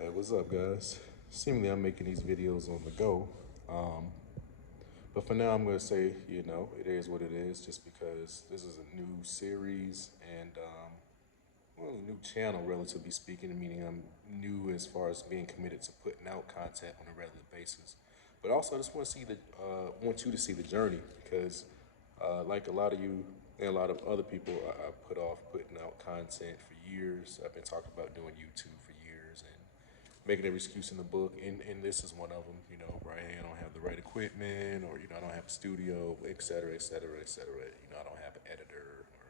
Hey, what's up, guys? Seemingly, I'm making these videos on the go. Um, but for now, I'm going to say, it is what it is, just because this is a new series and, well, a new channel, relatively speaking, meaning I'm new as far as being committed to putting out content on a regular basis. But also, I just want to want you to see the journey because, like a lot of you and a lot of other people, I put off putting out content for years. I've been talking about doing YouTube for years and making every excuse in the book, and this is one of them. Right? I don't have the right equipment, or I don't have a studio, et cetera, et cetera, et cetera. I don't have an editor, or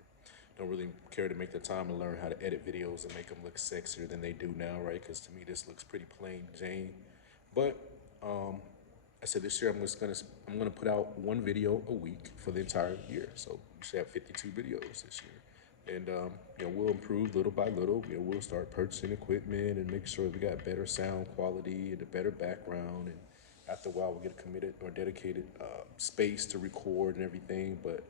don't really care to make the time to learn how to edit videos and make them look sexier than they do now, right? Because to me, this looks pretty plain Jane. But um, I said this year I'm gonna put out one video a week for the entire year. So we should have 52 videos this year, and we'll improve little by little. We'll start purchasing equipment and make sure we got better sound quality and a better background. And after a while, we'll get a committed or dedicated space to record and everything. But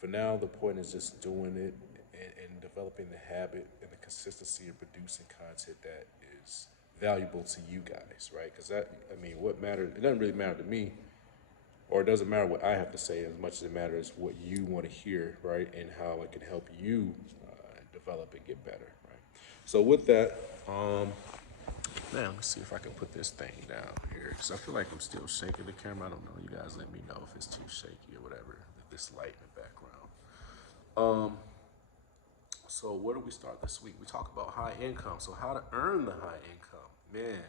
for now, the point is just doing it and developing the habit and the consistency of producing content that is valuable to you guys, right? Because what matters, it doesn't really matter to me, or it doesn't matter what I have to say as much as it matters what you want to hear, right? And how it can help you develop and get better, right? So with that, man, let me see if I can put this thing down here because I feel like I'm still shaking the camera. I don't know. You guys let me know if it's too shaky or whatever. This light in the background. Um, so where do we start this week? We talk about high income. So how to earn the high income, man,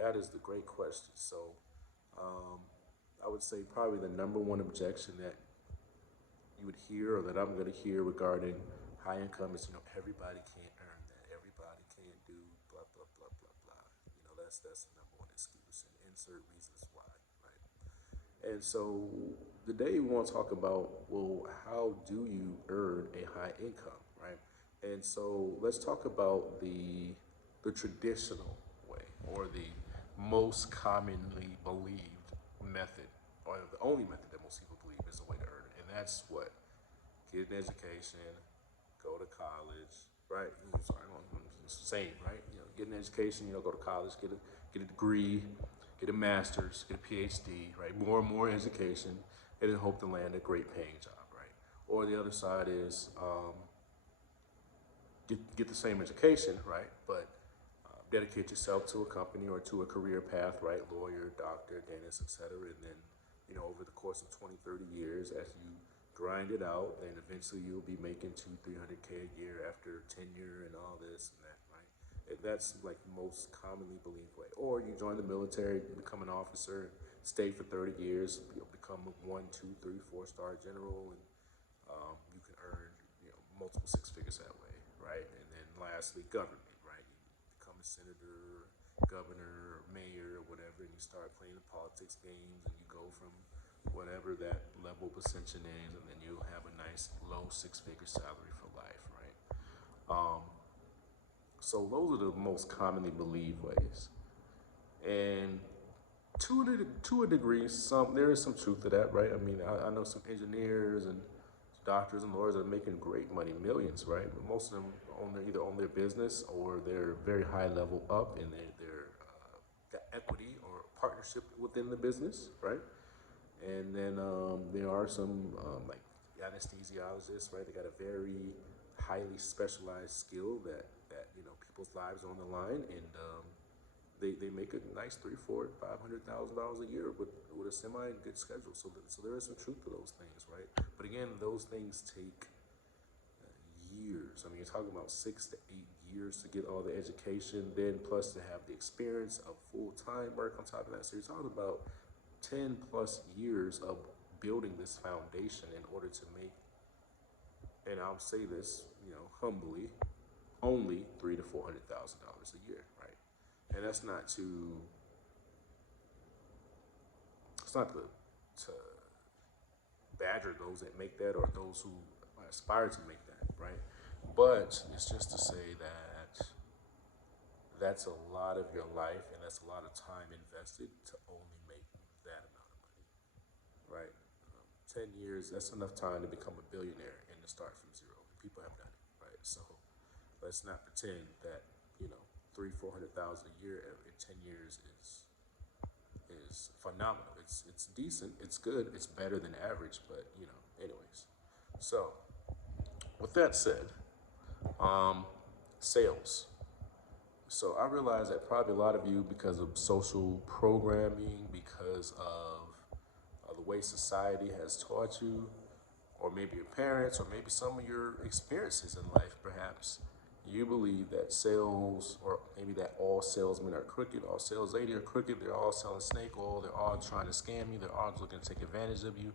that is the great question. So um, I would say probably the number one objection that you would hear or that I'm going to hear regarding high income is, everybody can't earn that. Everybody can't do blah, blah, blah, blah, blah. That's the number one excuse and insert reasons why, right? And so today we want to talk about, well, how do you earn a high income, right? And so let's talk about the traditional way, or the most commonly believed method, or the only method that most people believe is the way to earn it. And that's what? Get an education, go to college, right? Sorry, it's the same, right? Get an education, go to college, get a degree, get a master's, get a PhD, right? More and more education, and then hope to land a great paying job, right? Or the other side is get the same education, right? But dedicate yourself to a company or to a career path, right? Lawyer, doctor, dentist, etc. And then, over the course of 20, 30 years, as you grind it out, then eventually you'll be making 300K a year after tenure and all this and that, right? And that's like the most commonly believed way. Or you join the military, become an officer, stay for 30 years, become a 1, 2, 3, 4 star general, and you can earn multiple six figures that way, right? And then lastly, government, right? You become a senator, governor, mayor, or whatever, and you start playing the politics games, and you go from whatever that level of ascension is, and then you'll have a nice low six-figure salary for life, right? Um, so those are the most commonly believed ways, and to a degree, there is some truth to that, right? I mean, I know some engineers and doctors and lawyers are making great money, millions, right? But most of them either own their business or they're very high level up and they're got equity or partnership within the business, right? And then there are some like anesthesiologists, right? They got a very highly specialized skill that people's lives are on the line, and they make a nice 3, 4, 500,000 dollars a year with a semi good schedule. So there is some truth to those things, right? But again, those things take years. I mean, you're talking about 6 to 8 years to get all the education, then plus to have the experience of full time work on top of that. So you're talking about 10 plus years of building this foundation in order to make, and I'll say this, humbly, only $300,000 to $400,000 a year, right? And that's not to it's not to badger those that make that or those who aspire to make that, right? But it's just to say that that's a lot of your life and that's a lot of time invested to only make that amount of money, right? 10 years, that's enough time to become a billionaire and to start from zero. And people have done it, right? So let's not pretend that, three, 400,000 a year in 10 years is phenomenal. It's decent. It's good. It's better than average. But anyways. So with that said, sales. So I realize that probably a lot of you, because of social programming, because of the way society has taught you, or maybe your parents, or maybe some of your experiences in life, perhaps, you believe that sales, or maybe that all salesmen are crooked, all sales ladies are crooked, they're all selling snake oil, they're all trying to scam you, they're all looking to take advantage of you,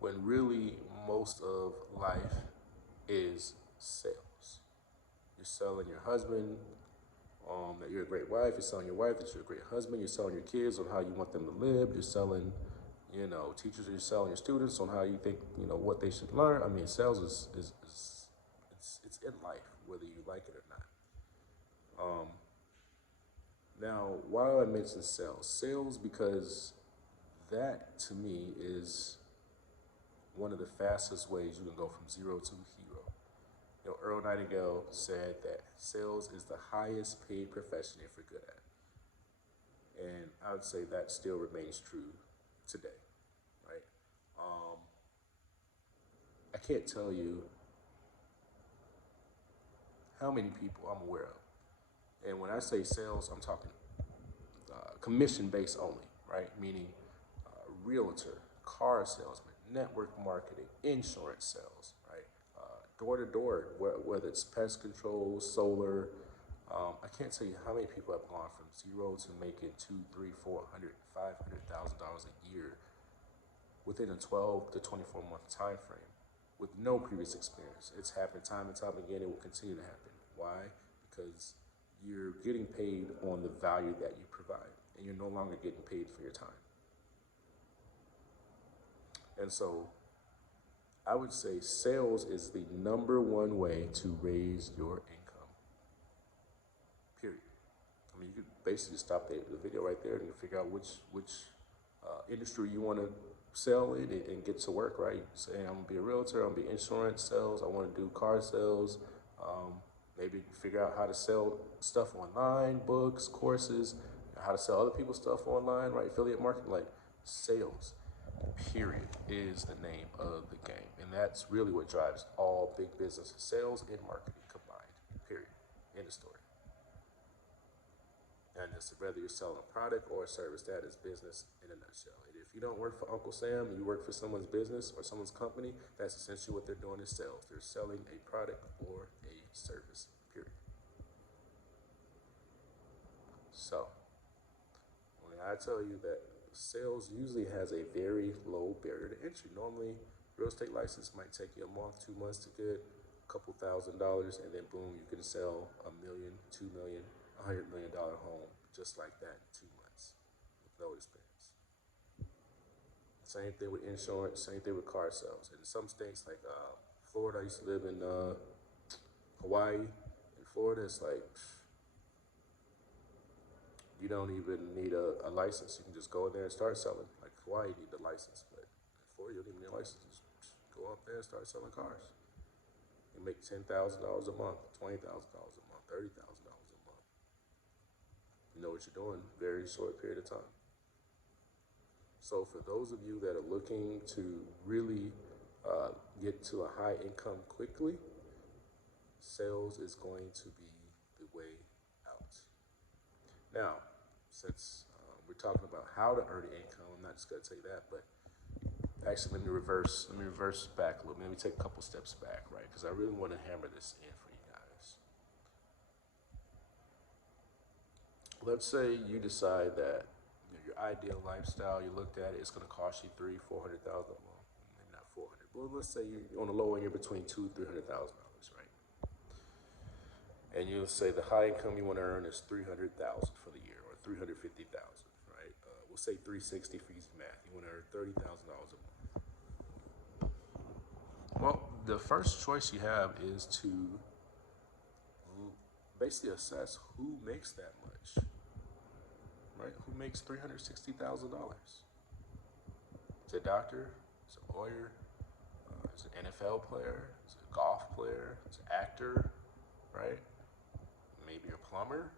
when really most of life is sales. You're selling your husband that you're a great wife. You're selling your wife that you're a great husband. You're selling your kids on how you want them to live. You're selling, teachers. You're selling your students on how you think, what they should learn. I mean, sales is it's in life, whether you like it or not. Now, why do I mention sales? Sales because that to me is one of the fastest ways you can go from zero to hero. Earl Nightingale said that sales is the highest paid profession if you're good at it. And I would say that still remains true today, right? I can't tell you how many people I'm aware of. And when I say sales, I'm talking commission based only, right? Meaning realtor, car salesman, network marketing, insurance sales, right? Door to door, whether it's pest control, solar. I can't tell you how many people have gone from zero to making two, three, 400, $500,000 a year within a 12 to 24-month time frame with no previous experience. It's happened time and time again. It will continue to happen. Why? Because you're getting paid on the value that you provide, and you're no longer getting paid for your time. And so I would say sales is the number one way to raise your income. Period. I mean, you could basically stop the video right there and you figure out which industry you want to sell in and get to work, right? Say, I'm going to be a realtor, I'm going to be insurance sales, I want to do car sales. Maybe figure out how to sell stuff online, books, courses, how to sell other people's stuff online, right? Affiliate marketing, like sales, period, is the name of the game. And that's really what drives all big business, sales and marketing combined, period. End of story. And it's whether you're selling a product or a service, that is business in a nutshell. And if you don't work for Uncle Sam, you work for someone's business or someone's company, that's essentially what they're doing is sales. They're selling a product or a service, period. So, when I tell you that sales usually has a very low barrier to entry. Normally, real estate license might take you a month, 2 months to get a couple $1,000s, and then boom, you can sell $1 million, $2 million, $100 million home just like that in 2 months with no experience. Same thing with insurance, same thing with car sales. And in some states like Florida, I used to live in Hawaii. In Florida, it's like you don't even need a license. You can just go in there and start selling. Like Hawaii, you need a license, but in Florida, you don't even need a license. Just go up there and start selling cars. You make $10,000 a month, $20,000 a month, $30,000 a month. You know what you're doing, very short period of time. So for those of you that are looking to really get to a high income quickly, sales is going to be the way out. Now, since we're talking about how to earn income, I'm not just going to tell you that, but actually let me reverse back a little. Let me take a couple steps back, right? Because I really want to hammer this in for you guys. Let's say you decide that your ideal lifestyle, you looked at it, it's going to cost you $300,000, $400,000 a month. Maybe not 400, but let's say you're on the low end, you're between $200,000, $300,000, right? And you'll say the high income you want to earn is $300,000 for the year, or $350,000, right? We'll say 360 for easy math. You want to earn $30,000 a month. Well, the first choice you have is to basically assess who makes that much, right? Who makes $360,000? Is it a doctor? Is it a lawyer? Is it an NFL player? Is it a golf player? Is it an actor, right? Maybe a plumber.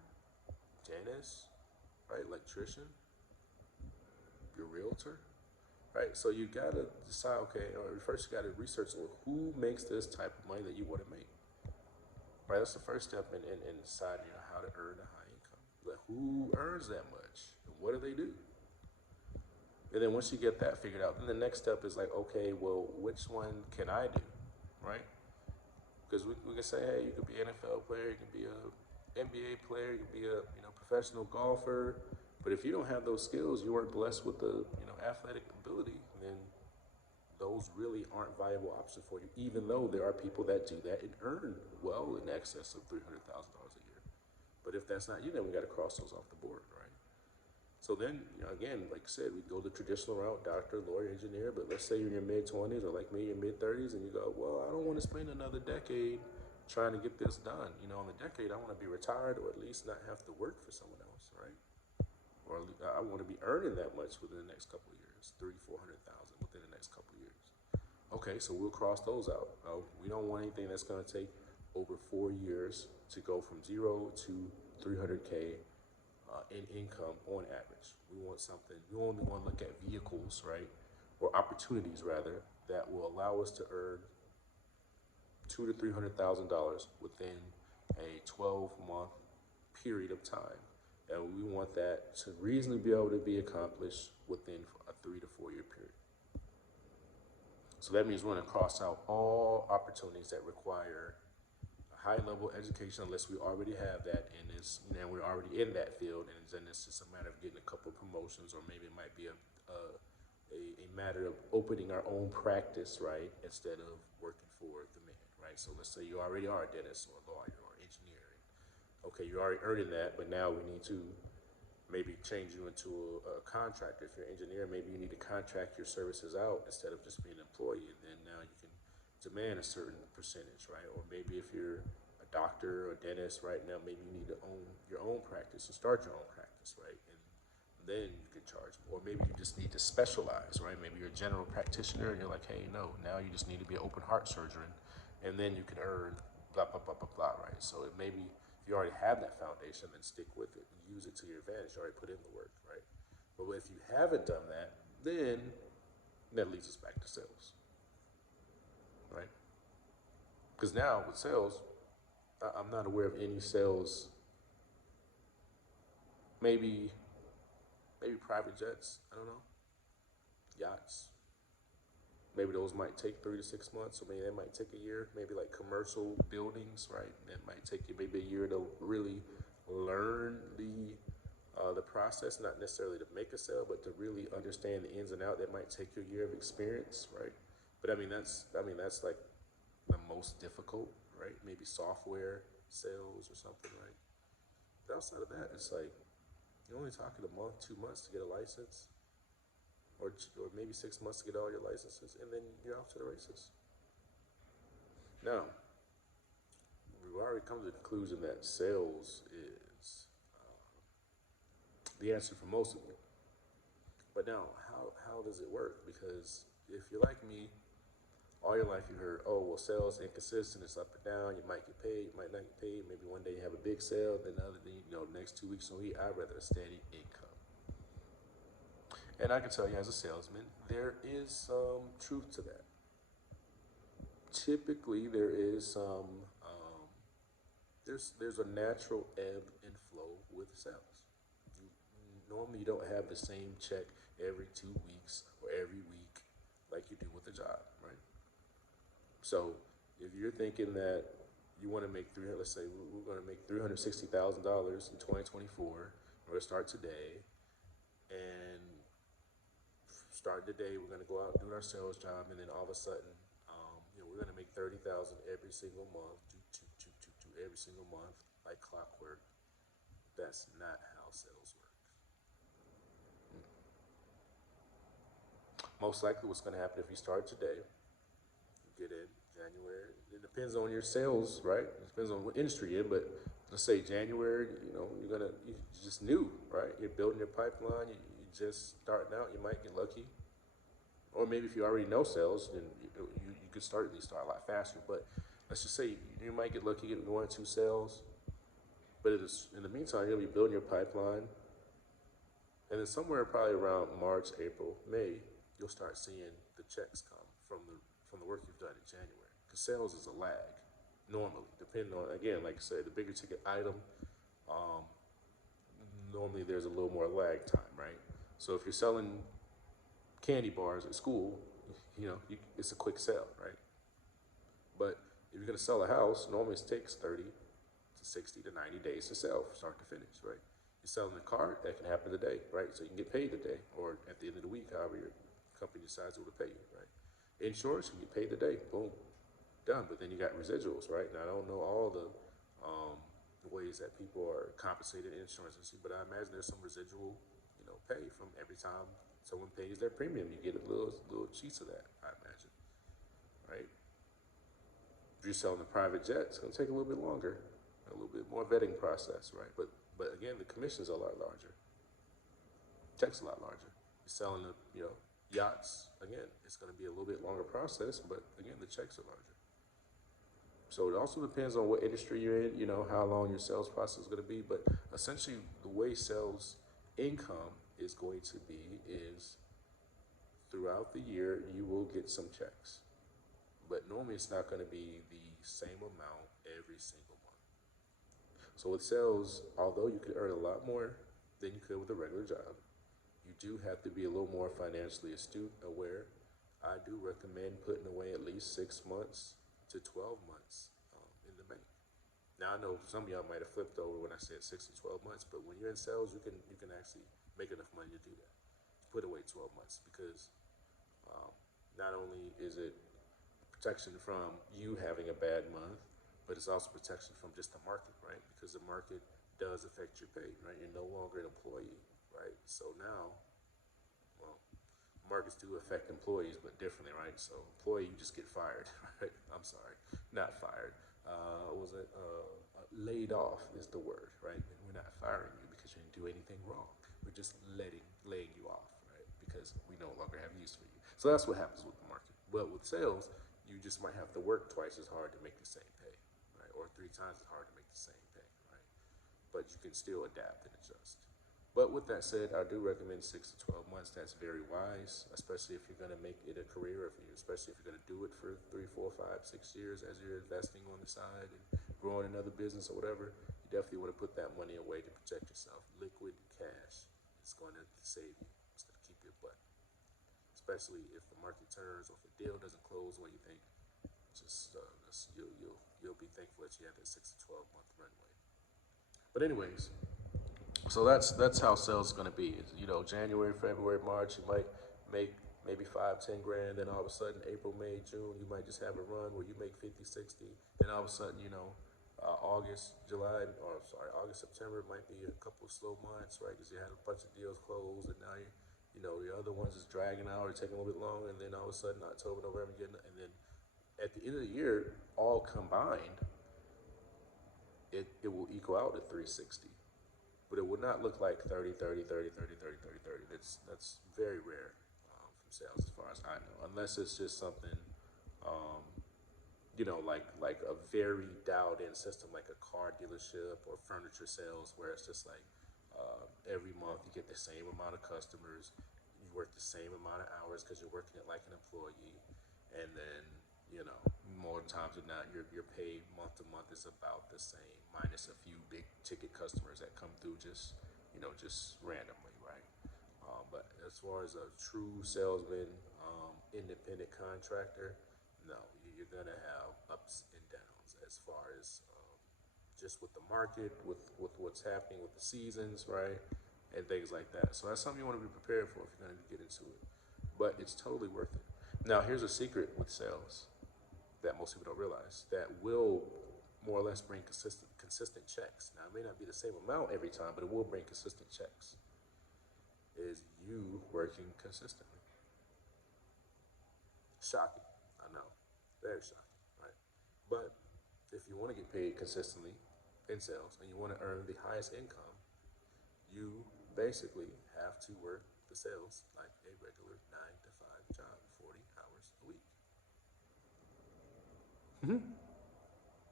dentist, right? Electrician, your realtor, right? So you gotta decide, okay, or first you gotta research, well, who makes this type of money that you want to make, right? That's the first step in deciding, how to earn a high income. Like, who earns that much? And what do they do? And then once you get that figured out, then the next step is like, okay, well, which one can I do, right? Because we can say, hey, you could be an NFL player, you can be a NBA player, you can be a professional golfer, but if you don't have those skills, you weren't blessed with the athletic ability, then those really aren't viable options for you. Even though there are people that do that and earn well in excess of $300,000 a year, but if that's not you, then we got to cross those off the board, right? So then, again, like I said, we go the traditional route, doctor, lawyer, engineer. But let's say you're in your mid-20s or like me, your mid-30s, and you go, well, I don't want to spend another decade trying to get this done. In the decade, I want to be retired or at least not have to work for someone else, right? Or I want to be earning that much within the next couple of years, 400,000 within the next couple of years. Okay, so we'll cross those out. We don't want anything that's going to take over 4 years to go from zero to 300K in income on average. We want something. We only want to look at vehicles, right, or opportunities rather, that will allow us to earn $200,000 to $300,000 within a 12-month period of time, and we want that to reasonably be able to be accomplished within a 3 to 4 year period. So that means we're going to cross out all opportunities that require high level education, unless we already have that and we're already in that field, and then it's just a matter of getting a couple of promotions, or maybe it might be a matter of opening our own practice, right, instead of working for the man, right? So let's say you already are a dentist or a lawyer or engineer. Okay, you're already earning that, but now we need to maybe change you into a contractor. If you're an engineer, maybe you need to contract your services out instead of just being an employee, and then now you can demand a certain percentage, right? Or maybe if you're a doctor or dentist right now, maybe you need to own your own practice and start your own practice, right? And then you can charge. Or maybe you just need to specialize, right? Maybe you're a general practitioner and you're like, hey, no, now you just need to be an open heart surgeon, and then you can earn blah, blah, blah, blah, blah, right? So it maybe if you already have that foundation, then stick with it and use it to your advantage. You already put in the work, right? But if you haven't done that, then that leads us back to sales, right? Because now with sales, I'm not aware of any sales. Maybe private jets. I don't know. Yachts. Maybe those might take 3 to 6 months, or maybe that might take a year. Maybe like commercial buildings, right? That might take you maybe a year to really learn the process, not necessarily to make a sale, but to really understand the ins and outs. That might take you a year of experience, right? But that's like the most difficult, right? Maybe software sales or something, right? But outside of that, it's like you're only talking a month, 2 months to get a license, or maybe 6 months to get all your licenses, and then you're off to the races. Now, we've already come to the conclusion that sales is the answer for most of you. But now, how does it work? Because if you're like me, all your life you heard, oh, well, sales inconsistent, it's up and down, you might get paid, you might not get paid, maybe one day you have a big sale, then the other day, next 2 weeks don't eat. I'd rather a steady income. And I can tell you as a salesman, there is some truth to that. Typically, there is some, there's a natural ebb and flow with sales. Normally, you don't have the same check every 2 weeks or every week like you do with a job, right? So if you're thinking that you want to make let's say we're going to make $360,000 in 2024, we're going to start today, and start the day, we're going to go out and do our sales job, and then all of a sudden, we're going to make 30,000 every single month, every single month, like clockwork. That's not how sales works. Most likely, what's going to happen if you start today, you get in January. It depends on your sales, right? It depends on what industry you're in, but let's say January, you just new, right? You're building your pipeline. You just starting out. You might get lucky. Or maybe if you already know sales, then you could start a lot faster. But let's just say you might get lucky, get 1 or 2 sales, But it is, in the meantime, you'll be building your pipeline, and then somewhere probably around March, April, May, you'll start seeing the checks come from the work you've done in January. Because sales is a lag, normally, depending on, again, like I said, the bigger ticket item, um, normally there's a little more lag time, right? So if you're selling candy bars at school, it's a quick sell, right? But if you're going to sell a house, normally it takes 30 to 60 to 90 days to sell from start to finish, right? You're selling a car, that can happen today, right? So you can get paid today or at the end of the week, however your company decides it will pay you, right? Insurance, you get paid today, boom, done. But then you got residuals, right? Now I don't know all um, the ways that people are compensated in insurance, but I imagine there's some residual, pay from every time someone pays their premium. You get a little cheats of that, I imagine, right? If you're selling a private jet, it's going to take a little bit longer, a little bit more vetting process, right? But again, the commission's a lot larger, checks a lot larger. You're selling the yachts, again, it's going to be a little bit longer process, but again, the checks are larger. So it also depends on what industry you're in, how long your sales process is going to be. But essentially, the way sales income is going to be is throughout the year, you will get some checks. But normally, it's not going to be the same amount every single month. So with sales, although you could earn a lot more than you could with a regular job, you do have to be a little more financially astute, aware. I do recommend putting away at least 6 months to 12 months in the bank. Now I know some of y'all might have flipped over when I said 6 to 12 months, but when you're in sales, you can actually make enough money to do that. Put away 12 months because um, not only is it protection from you having a bad month, but it's also protection from just the market, right? Because the market does affect your pay, right? You're no longer an employee, right? So now, well, markets do affect employees, but differently, right? So employee, you just get fired, right? I'm sorry, not fired. Was it laid off is the word, right? And we're not firing you because you didn't do anything wrong. We're just laying you off, right? Because we no longer have use for you. So that's what happens with the market. But with sales, you just might have to work twice as hard to make the same pay, right? Or 3 times as hard to make the same pay, right? But you can still adapt and adjust. But with that said, I do recommend 6 to 12 months. That's very wise, especially if you're going to make it a career, especially if you're going to do it for 3, 4, 5, 6 years as you're investing on the side and growing another business or whatever. You definitely want to put that money away to protect yourself. Liquid cash is going to save you. It's going to keep your butt, especially if the market turns or if the deal doesn't close the way you think. You'll be thankful that you have that 6 to 12 month runway. But anyways, so that's how sales is going to be. January, February, March, you might make maybe 5, 10 grand. Then all of a sudden, April, May, June, you might just have a run where you make 50, 60. Then all of a sudden, August, July, or sorry, August, September might be a couple of slow months, right? Because you had a bunch of deals closed, and now the other ones is dragging out or taking a little bit longer. And then all of a sudden, October, November, and then at the end of the year, all combined, it will equal out at 360. But it would not look like 30, 30, 30, 30, 30, 30, 30. That's very rare from sales, as far as I know, unless it's just something, um, like a very dialed in system, like a car dealership or furniture sales, where it's just like every month you get the same amount of customers, you work the same amount of hours because you're working it like an employee, and then more times than not, your pay month to month is about the same, minus a few big ticket customers that come through just randomly, right? But as far as a true salesman, independent contractor, no, you're gonna have ups and downs as far as just with the market, with what's happening with the seasons, right, and things like that. So that's something you want to be prepared for if you're gonna get into it. But it's totally worth it. Now, here's a secret with sales that most people don't realize that will more or less bring consistent checks. Now, it may not be the same amount every time, but it will bring consistent checks. Is you working consistently? Shocking, I know, very shocking, right? But if you want to get paid consistently in sales and you want to earn the highest income, you basically have to work the sales like a regular 9 to 5 job, 40 hours a week.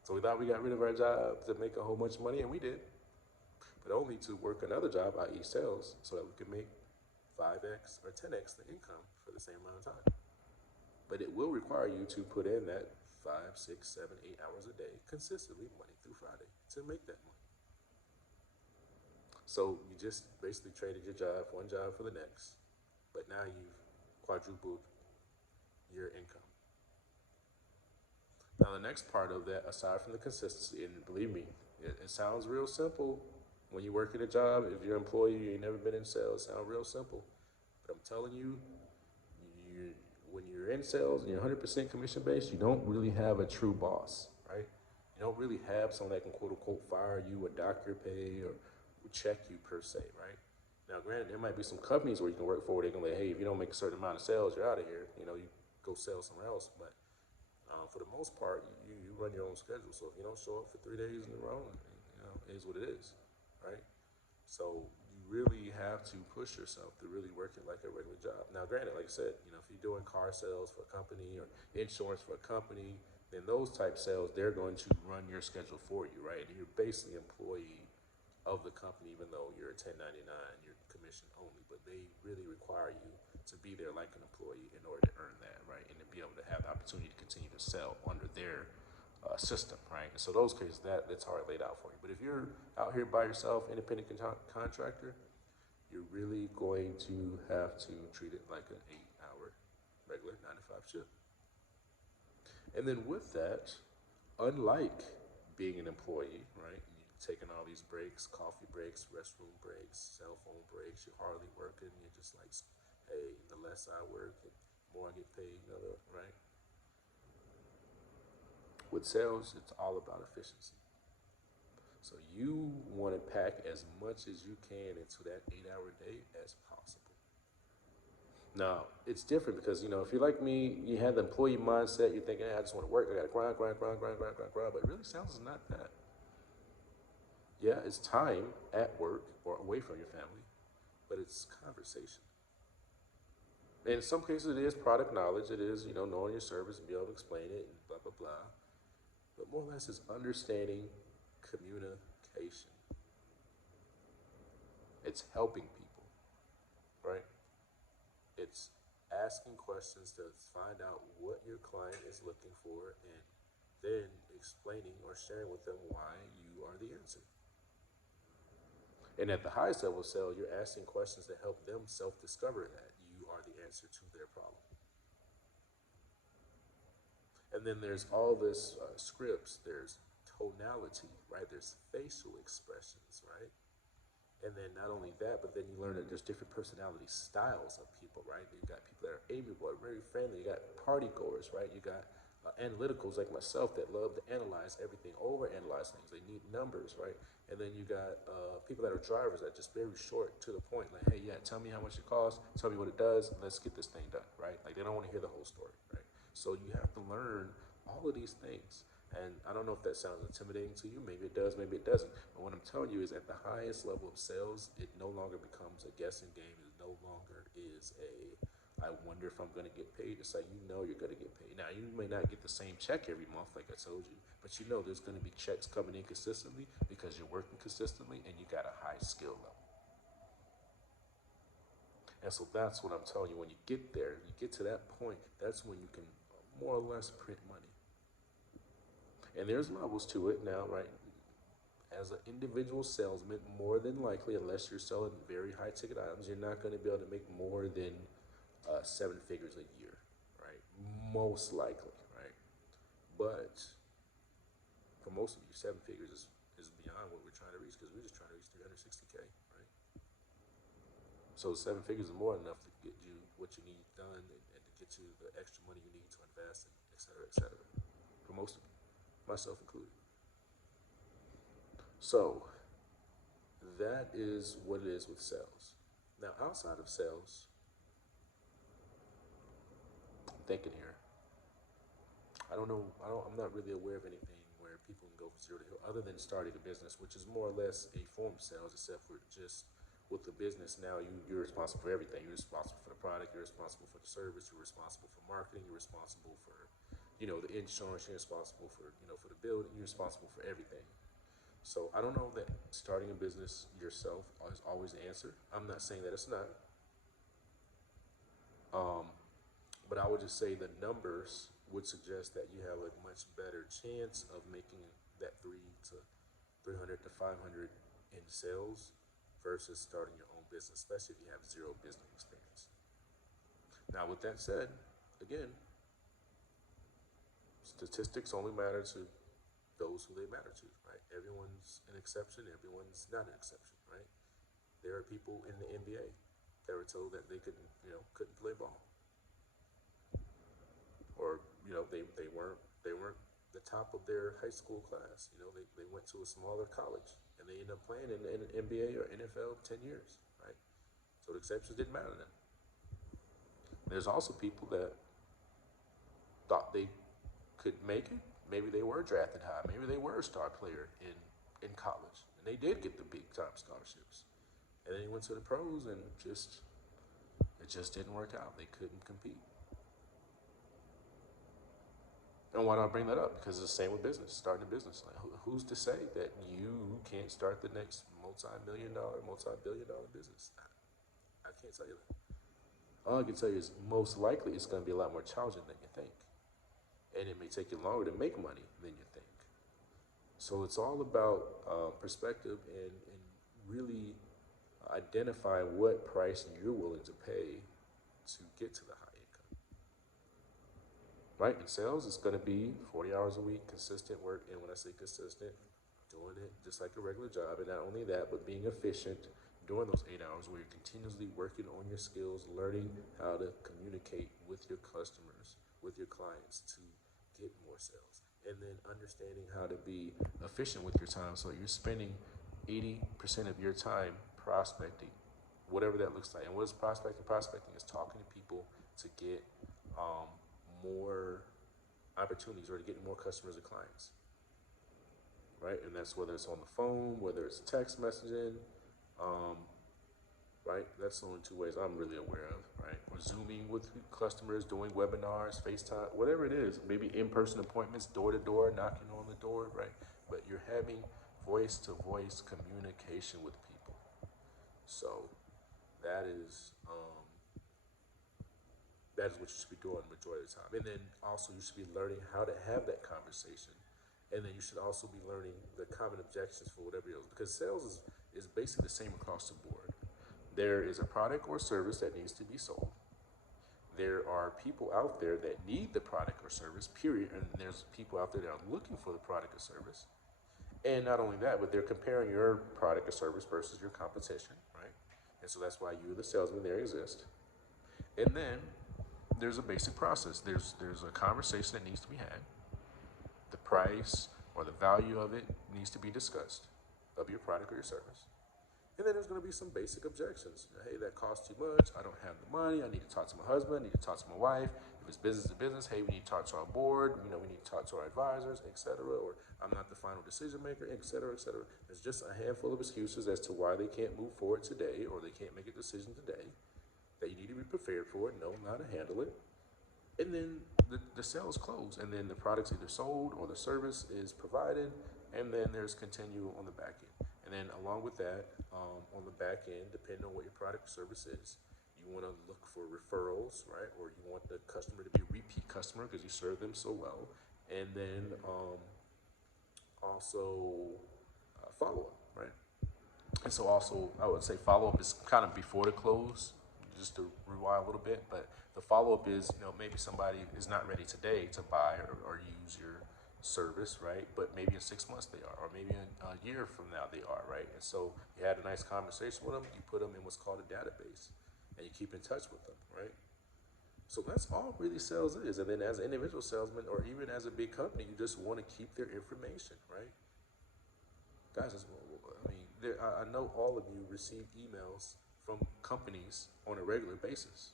So we thought we got rid of our job to make a whole bunch of money, and we did. but only to work another job, i.e. sales, so that we can make 5x or 10x the income for the same amount of time. But it will require you to put in that 5, 6, 7, 8 hours a day consistently, Monday through Friday, to make that money. So you just basically traded your job, one job for the next, but now you've quadrupled your income. Now, the next part of that, aside from the consistency, and believe me, it sounds real simple when you work at a job. If you're an employee, you've never been in sales, it sounds real simple. But I'm telling you, you when you're in sales and you're 100% commission based, you don't really have a true boss, right? You don't really have someone that can quote unquote fire you or dock your pay or check you per se, right? Now, granted, there might be some companies where you can work for where they can like, hey, if you don't make a certain amount of sales, you're out of here. You go sell somewhere else. But for the most part, you run your own schedule. So if you don't show up for 3 days in a row, it is what it is, right? So you really have to push yourself to really work it like a regular job. Now, granted, like I said, if you're doing car sales for a company or insurance for a company, then those type sales, they're going to run your schedule for you, right? And you're basically an employee of the company, even though you're a 1099, you're commission only, but they really require you to be there like an employee in order to earn that, right? And to be able to have the opportunity to continue to sell under their system, right? And so those cases, that's already laid out for you. But if you're out here by yourself, independent contractor, you're really going to have to treat it like an 8-hour regular 9 to 5 shift. And then with that, unlike being an employee, right? You're taking all these breaks, coffee breaks, restroom breaks, cell phone breaks, you're hardly working, you're just like, hey, the less I work, the more I get paid, right? With sales, it's all about efficiency. So you want to pack as much as you can into that 8-hour day as possible. Now, it's different because, if you're like me, you have the employee mindset, you're thinking, hey, I just want to work, I got to grind, but really sales is not that. Yeah, it's time at work or away from your family, but it's conversation. And in some cases, it is product knowledge. It is, knowing your service and be able to explain it and blah, blah, blah. But more or less, it's understanding communication. It's helping people, right? It's asking questions to find out what your client is looking for and then explaining or sharing with them why you are the answer. And at the highest level of sale, you're asking questions to help them self-discover that you are the answer to their problem. And then there's all this scripts, there's tonality, right? There's facial expressions, right? And then not only that, but then you learn that there's different personality styles of people, right? You got people that are amiable, very friendly. You got party goers, right? You got analyticals like myself that love to analyze everything, overanalyze things. They need numbers, right? And then you got people that are drivers that are just very short to the point, like, hey, yeah, tell me how much it costs, tell me what it does, and let's get this thing done, right? Like they don't want to hear the whole story, right? So you have to learn all of these things. And I don't know if that sounds intimidating to you. Maybe it does, maybe it doesn't. But what I'm telling you is at the highest level of sales, it no longer becomes a guessing game. It no longer is I wonder if I'm going to get paid. It's like, you're going to get paid. Now, you may not get the same check every month, like I told you, but there's going to be checks coming in consistently because you're working consistently and you got a high skill level. And so that's what I'm telling you. When you get there, you get to that point, that's when you can more or less print money. And there's levels to it now, right? As an individual salesman, more than likely, unless you're selling very high ticket items, you're not going to be able to make more than 7 figures a year, right? Most likely, right? But for most of you, 7 figures is beyond what we're trying to reach because we're just trying to reach 360K, right? So 7 figures is more than enough to get you what you need done and to get you the extra money you need to invest in, et cetera, et cetera. For most of you, myself included. So that is what it is with sales. Now, outside of sales, I'm thinking here. I don't know. I'm not really aware of anything where people can go from zero to hero other than starting a business, which is more or less a form of sales, except for just with the business now, you're responsible for everything. You're responsible for the product. You're responsible for the service. You're responsible for marketing. You're responsible for, the insurance. You're responsible for, for the building. You're responsible for everything. So I don't know that starting a business yourself is always the answer. I'm not saying that it's not. But I would just say the numbers would suggest that you have a much better chance of making that 300 to 500 in sales versus starting your own business, especially if you have zero business experience. Now, with that said, again, statistics only matter to those who they matter to, right? Everyone's an exception, everyone's not an exception, right? There are people in the NBA that were told that they couldn't play ball, or they weren't the top of their high school class. They went to a smaller college and they ended up playing in NBA or NFL 10 years, right? So the exceptions didn't matter then. There's also people that thought they could make it. Maybe they were drafted high. Maybe they were a star player in college, and they did get the big time scholarships. And then he went to the pros, and it just didn't work out. They couldn't compete. And why do I bring that up? Because it's the same with business, starting a business. Like, who's to say that you can't start the next multi-million dollar, multi-billion dollar business? I can't tell you that. All I can tell you is most likely it's going to be a lot more challenging than you think. And it may take you longer to make money than you think. So it's all about perspective and really identify what price you're willing to pay to get to the high income. Right? In sales, it's going to be 40 hours a week, consistent work. And when I say consistent, doing it just like a regular job. And not only that, but being efficient during those 8 hours where you're continuously working on your skills, learning how to communicate with your customers, with your clients to get more sales. And then understanding how to be efficient with your time. So you're spending 80% of your time prospecting, whatever that looks like. And what is prospecting? Prospecting is talking to people to get more opportunities or to get more customers and clients, right? And that's whether it's on the phone, whether it's text messaging, right? That's the only two ways I'm really aware of, right? Or Zooming with customers, doing webinars, FaceTime, whatever it is, maybe in-person appointments, door-to-door, knocking on the door, right? But you're having voice-to-voice communication with people. So that is what you should be doing the majority of the time. And then also you should be learning how to have that conversation. And then you should also be learning the common objections for whatever it is. Because sales is basically the same across the board. There is a product or service that needs to be sold. There are people out there that need the product or service, period. And there's people out there that are looking for the product or service. And not only that, but they're comparing your product or service versus your competition, right? And so that's why you, the salesman, there exist. And then there's a basic process. There's a conversation that needs to be had. The price or the value of it needs to be discussed, of your product or your service. And then there's going to be some basic objections. Hey, that costs too much. I don't have the money. I need to talk to my husband. I need to talk to my wife. If it's business to business, hey, we need to talk to our board. We need to talk to our advisors, etc. Or I'm not the final decision maker, etc., etc. There's just a handful of excuses as to why they can't move forward today or they can't make a decision today that you need to be prepared for it, know how to handle it. And then the sales close, and then the product's either sold or the service is provided, and then there's continue on the back end. And then along with that, on the back end, depending on what your product or service is, you want to look for referrals, right? Or you want the customer to be a repeat customer because you serve them so well. And then also follow up, right? And so also, I would say follow up is kind of before the close, just to rewind a little bit. But the follow up is, maybe somebody is not ready today to buy or use your service, right? But maybe in 6 months they are, or maybe in a year from now they are, right? And so you had a nice conversation with them, you put them in what's called a database, and you keep in touch with them, right? So that's all really sales is. And then as an individual salesman, or even as a big company, you just want to keep their information, right? Guys, I know all of you receive emails from companies on a regular basis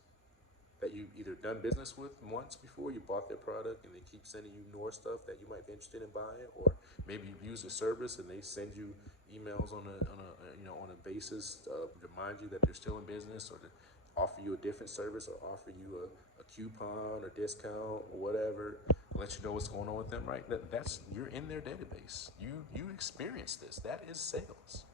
that you've either done business with once before, you bought their product, and they keep sending you more stuff that you might be interested in buying, or maybe you've used a service and they send you emails on a basis to remind you that they're still in business, or to offer you a different service, or offer you a coupon or discount or whatever. let you know what's going on with them, right? That's you're in their database. You experience this. That is sales,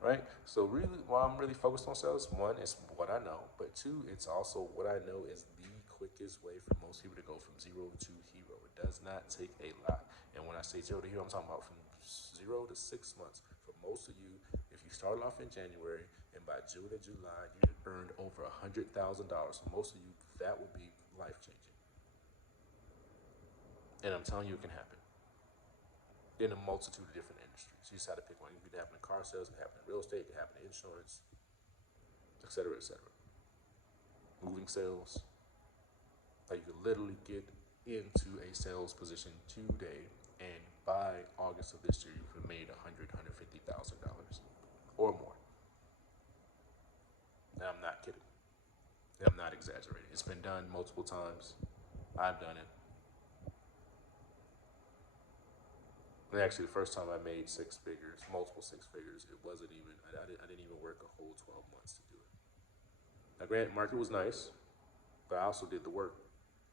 right? So really, while I'm really focused on sales, one, it's what I know, but two, it's also what I know is the quickest way for most people to go from zero to hero. It does not take a lot. And when I say zero to hero, I'm talking about from 0 to 6 months. For most of you, if you started off in January and by June or July, you earned over $100,000. For most of you, that would be life changing. And I'm telling you, it can happen in a multitude of different industries. You just have to pick one. It can happen in car sales, it can happen in real estate, it can happen in insurance, et cetera, et cetera. Moving sales. Like you could literally get into a sales position today, and by August of this year, you could have made $150,000 or more. And I'm not kidding. And I'm not exaggerating. It's been done multiple times. I've done it. And actually, the first time I made six figures, multiple six figures, it wasn't even, I didn't even work a whole 12 months to do it. Now, granted, market was nice, but I also did the work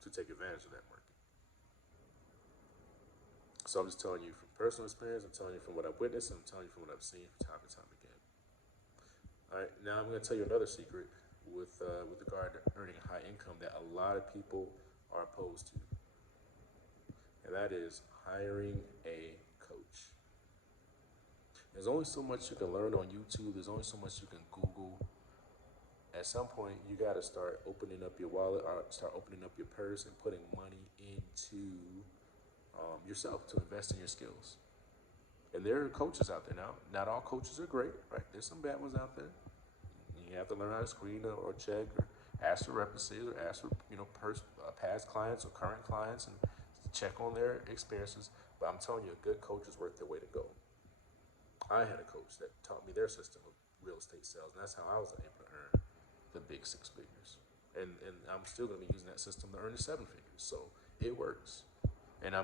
to take advantage of that market. So I'm just telling you from personal experience, I'm telling you from what I've witnessed, and I'm telling you from what I've seen time and time again. All right, now I'm going to tell you another secret with regard to earning a high income that a lot of people are opposed to, and that is hiring a coach. There's only so much you can learn on YouTube. There's only so much you can Google. At some point, you got to start opening up your wallet, or start opening up your purse and putting money into yourself to invest in your skills. And there are coaches out there now. Not all coaches are great, right? There's some bad ones out there. You have to learn how to screen or check or ask for references or ask for past clients or current clients and check on their experiences. But I'm telling you, a good coach is worth their way to go. I had a coach that taught me their system of real estate sales, and that's how I was able to earn the big six figures. And I'm still going to be using that system to earn the seven figures. So it works. And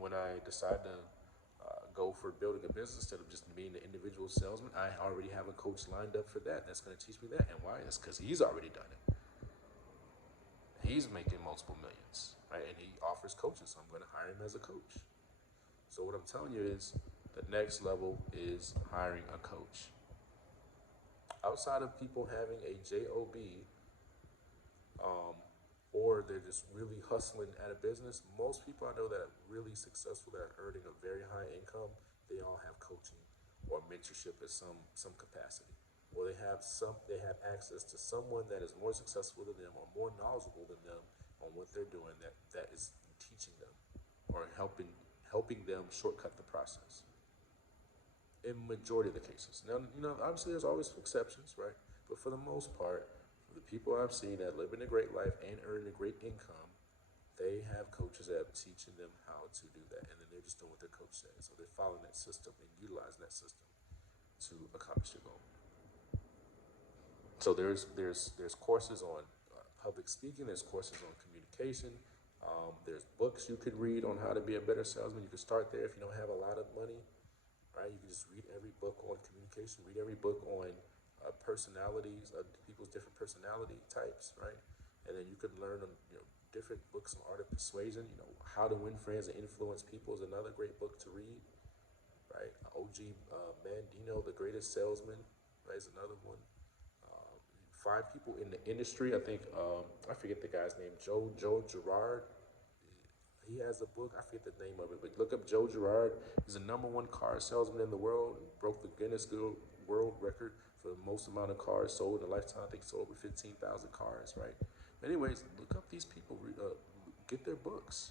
when I decide to go for building a business instead of just being the individual salesman, I already have a coach lined up for that. That's going to teach me that. And why? It's because he's already done it. He's making multiple millions, right? And he offers coaches, so I'm going to hire him as a coach. So what I'm telling you is the next level is hiring a coach. Outside of people having a job, or they're just really hustling at a business, most people I know that are really successful, that are earning a very high income, they all have coaching or mentorship in some capacity, or they have access to someone that is more successful than them or more knowledgeable than them on what they're doing, that is teaching them or helping them shortcut the process. In majority of the cases, now obviously there's always exceptions, right? But for the most part, the people I've seen that live in a great life and earn a great income, they have coaches that are teaching them how to do that, and then they're just doing what their coach says. So they're following that system and utilizing that system to accomplish their goal. So there's courses on public speaking. There's courses on communication. There's books you could read on how to be a better salesman. You can start there if you don't have a lot of money, right? You can just read every book on communication. Read every book on personalities, people's different personality types, right? And then you could learn different books on art of persuasion. How to Win Friends and Influence People is another great book to read, right? OG Mandino, The Greatest Salesman, right, is another one. Find people in the industry. I think I forget the guy's name. Joe Girard. He has a book. I forget the name of it, but look up Joe Girard. He's the #1 car salesman in the world. Broke the Guinness World Record for the most amount of cars sold in a lifetime. I think he sold over 15,000 cars. Right. Anyways, look up these people. Get their books.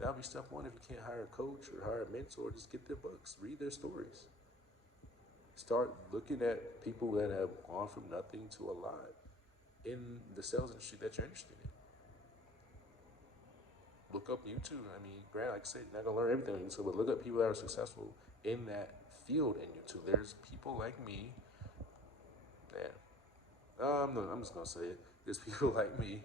That'll be step one. If you can't hire a coach or hire a mentor, just get their books. Read their stories. Start looking at people that have gone from nothing to a lot in the sales industry that you're interested in. Look up YouTube. I mean, granted, like I said, you're not gonna learn everything on YouTube, but look up people that are successful in that field in YouTube. There's people like me that I'm just gonna say it. There's people like me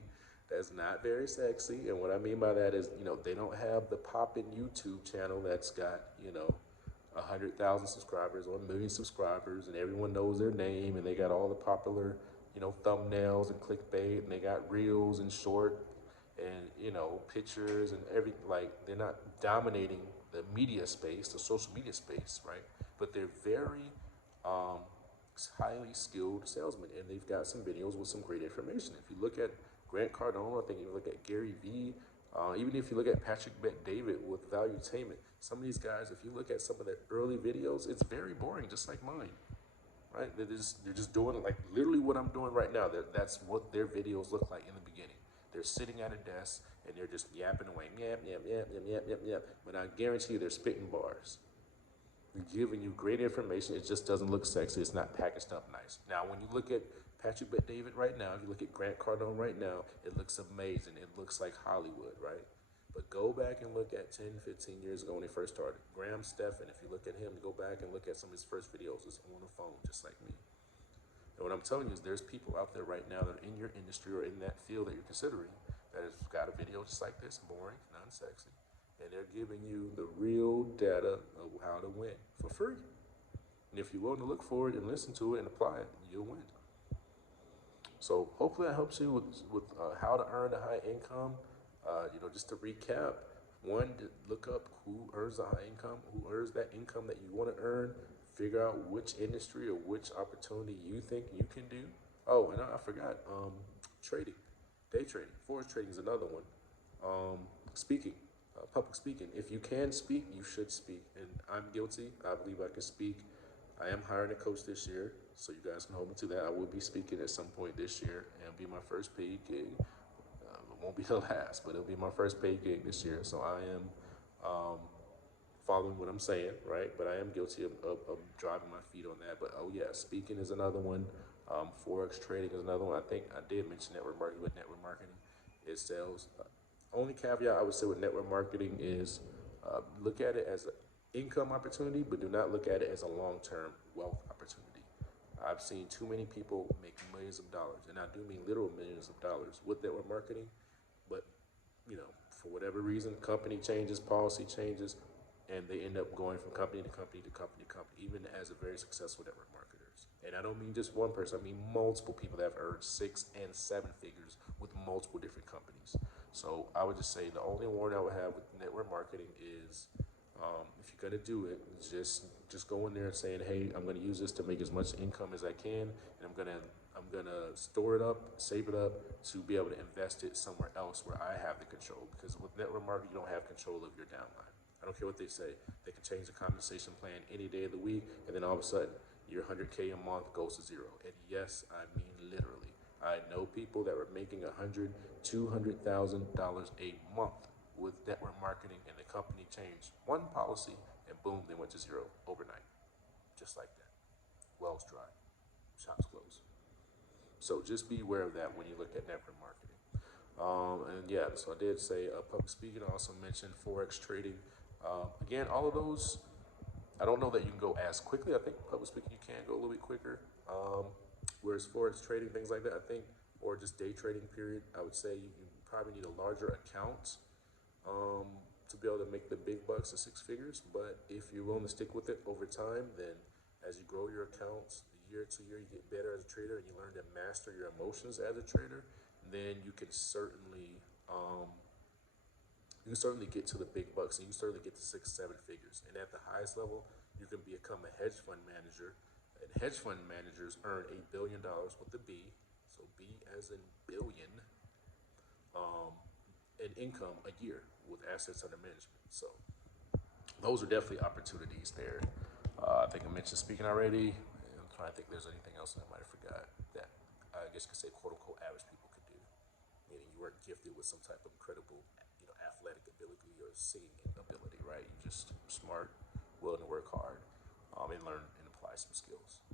that's not very sexy, and what I mean by that is, they don't have the poppin' YouTube channel that's got 100,000 subscribers or 1 million subscribers, and everyone knows their name, and they got all the popular thumbnails and clickbait, and they got reels and short and pictures and everything. Like they're not dominating the media space, the social media space, right? But they're very um, highly skilled salesmen, and they've got some videos with some great information. If you look at Grant Cardone, I think you look at Gary Vee, even if you look at Patrick Bet David with Valuetainment, some of these guys, if you look at some of their early videos, it's very boring, just like mine, right? They're just doing like literally what I'm doing right now. That's what their videos look like in the beginning. They're sitting at a desk and they're just yapping away, yap, yap, yap, yap, yap, yap, yap. But I guarantee you, they're spitting bars. They're giving you great information. It just doesn't look sexy. It's not packaged up nice. Now, when you look at Patrick Bet David right now, if you look at Grant Cardone right now, it looks amazing. It looks like Hollywood, right? But go back and look at 10, 15 years ago when he first started. Graham Stephan, if you look at him, go back and look at some of his first videos. It's on the phone, just like me. And what I'm telling you is there's people out there right now that are in your industry or in that field that you're considering that has got a video just like this, boring, non-sexy, and they're giving you the real data of how to win for free. And if you're willing to look for it and listen to it and apply it, you'll win. So hopefully that helps you with how to earn a high income. Just to recap, one, to look up who earns a high income, who earns that income that you want to earn. Figure out which industry or which opportunity you think you can do. Oh, and I forgot, trading, day trading, forex trading is another one. Speaking, public speaking. If you can speak, you should speak. And I'm guilty. I believe I can speak. I am hiring a coach this year, so you guys can hold me to that. I will be speaking at some point this year, and it'll be my first paid gig. It won't be the last, but it'll be my first paid gig this year. So I am following what I'm saying, right? But I am guilty of driving my feet on that. But oh yeah, speaking is another one. Forex trading is another one. I think I did mention network marketing, but network marketing is sales. Only caveat I would say with network marketing is look at it as an income opportunity, but do not look at it as a long-term wealth opportunity. I've seen too many people make millions of dollars, and I do mean literal millions of dollars with network marketing, but for whatever reason, company changes, policy changes, and they end up going from company to company to company to company, even as a very successful network marketers. And I don't mean just one person, I mean multiple people that have earned 6 and 7 figures with multiple different companies. So I would just say the only warning I would have with network marketing is if you're gonna do it, just go in there and saying, hey, I'm gonna use this to make as much income as I can, and I'm gonna store it up, save it up to be able to invest it somewhere else where I have the control. Because with network marketing, you don't have control of your downline. I don't care what they say. They can change the compensation plan any day of the week, and then all of a sudden, your 100K a month goes to zero. And yes, I mean literally. I know people that were making $100,000, $200,000 a month with network marketing, and the company changed one policy, and boom, they went to zero overnight, just like that. Wells dry, shops closed. So just be aware of that when you look at network marketing. And yeah, so I did say public speaking. I also mentioned forex trading. Again, all of those, I don't know that you can go as quickly. I think public speaking you can go a little bit quicker. Whereas forex trading, things like that, I think, or just day trading period, I would say you probably need a larger account to be able to make the big bucks, the 6 figures. But if you're willing to stick with it over time, then as you grow your accounts year to year, you get better as a trader and you learn to master your emotions as a trader, then you can certainly get to the big bucks, and you can certainly get to 6, 7 figures. And at the highest level, you can become a hedge fund manager. And hedge fund managers earn $1 billion with the B, so B as in billion, in income a year with assets under management. So those are definitely opportunities there. I think I mentioned speaking already. I'm trying to think if there's anything else that I might have forgot that I guess you could say quote unquote average people could do. Meaning you weren't gifted with some type of incredible, athletic ability or singing ability, right? You're just smart, willing to work hard, and learn and apply some skills.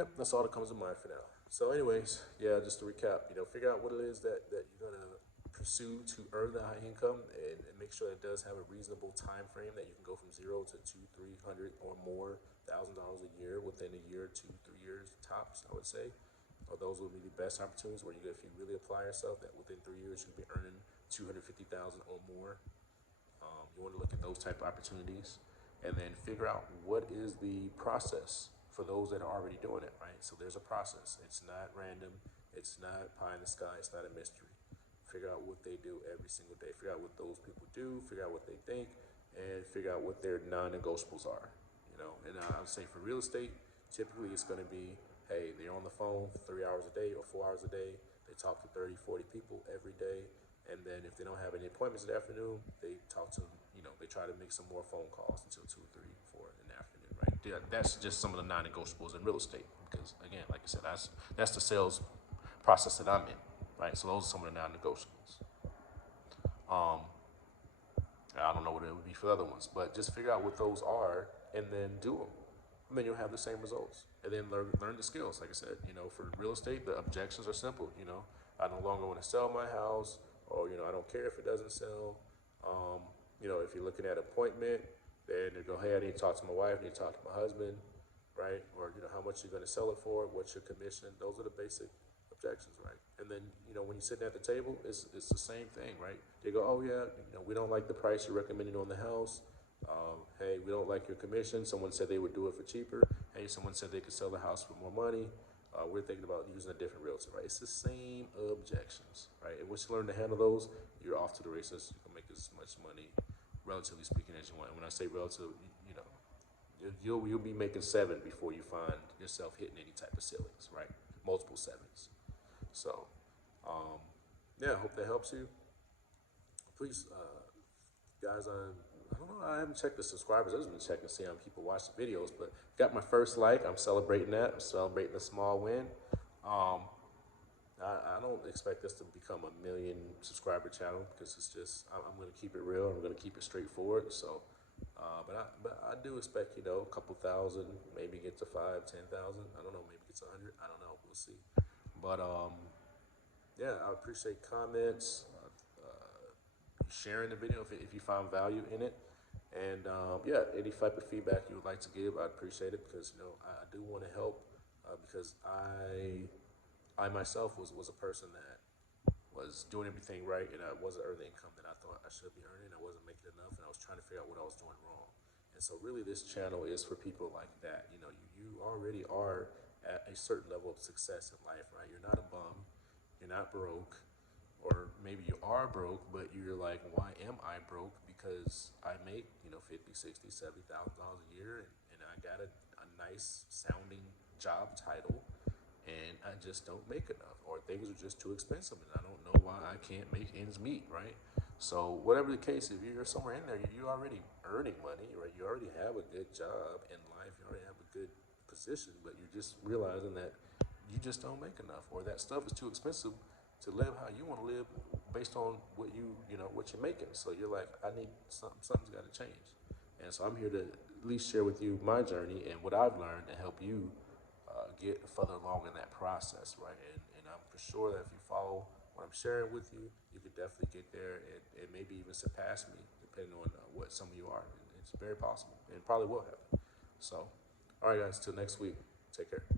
Yep, that's all that comes to mind for now. So, anyways, yeah, just to recap, figure out what it is that you're gonna pursue to earn the high income, and make sure that it does have a reasonable time frame that you can go from zero to two, 300 or more $1,000 a year within a year, 2, 3 years tops. I would say, or those would be the best opportunities where if you really apply yourself, that within 3 years you'll be earning 250,000 or more. You want to look at those type of opportunities, and then figure out what is the process for those that are already doing it, right? So there's a process. It's not random. It's not pie in the sky. It's not a mystery. figure out what they do every single day, figure out what those people do, figure out what they think, and figure out what their non-negotiables are. And I would say for real estate, typically it's going to be, hey, they're on the phone for 3 hours a day or 4 hours a day. They talk to 30, 40 people every day. And then if they don't have any appointments in the afternoon, they talk to, they try to make some more phone calls until 2, 3, 4 in the afternoon, right? That's just some of the non-negotiables in real estate. Because again, like I said, that's the sales process that I'm in, right? So those are some of the non-negotiables. I don't know what it would be for the other ones, but just figure out what those are and then do them. And then you'll have the same results. And then learn the skills. Like I said, for real estate, the objections are simple. I no longer want to sell my house, or, I don't care if it doesn't sell. If you're looking at appointment, then you go, hey, I need to talk to my wife, I need to talk to my husband, right? Or, how much you're going to sell it for, what's your commission. Those are the basic objections, right? And then, when you're sitting at the table, it's the same thing, right? They go, oh yeah, we don't like the price you're recommending on the house. Hey, we don't like your commission. Someone said they would do it for cheaper. Hey, someone said they could sell the house for more money. We're thinking about using a different realtor, right? It's the same objections, right? And once you learn to handle those, you're off to the races. You can make as much money, relatively speaking, as you want. And when I say relative, you'll be making 7 before you find yourself hitting any type of ceilings, right? Multiple 7s. So, yeah, I hope that helps you. Please, guys, I don't know, I haven't checked the subscribers. I've just been checking to see how many people watch the videos, but got my first like. I'm celebrating that. I'm celebrating a small win. I don't expect this to become a 1 million subscriber channel because it's just, I'm going to keep it real. I'm going to keep it straightforward. So, but I do expect, a couple thousand, maybe get to 5, 10,000. I don't know, maybe get to 100. I don't know. We'll see. But, yeah, I appreciate comments, sharing the video if you found value in it. And yeah, any type of feedback you would like to give, I'd appreciate it because I do want to help because I myself was a person that was doing everything right and I wasn't earning the income that I thought I should be earning. I wasn't making enough and I was trying to figure out what I was doing wrong. And so really this channel is for people like that. You already are at a certain level of success in life, right? You're not a bum, you're not broke, or maybe you are broke, but you're like, why am I broke? Because I make, 50, 60, $70,000 a year and I got a nice sounding job title and I just don't make enough, or things are just too expensive and I don't know why I can't make ends meet, right? So whatever the case, if you're somewhere in there, you're already earning money, right? You already have a good job in life, you already have a good position, but you're just realizing that you just don't make enough, or that stuff is too expensive to live how you want to live based on what what you're making. So you're like, I need something's got to change. And so I'm here to at least share with you my journey and what I've learned and help you get further along in that process, right? And I'm for sure that if you follow what I'm sharing with you, you could definitely get there and maybe even surpass me, depending on what some of you are. And it's very possible, and it probably will happen. So, all right, guys, till next week. Take care.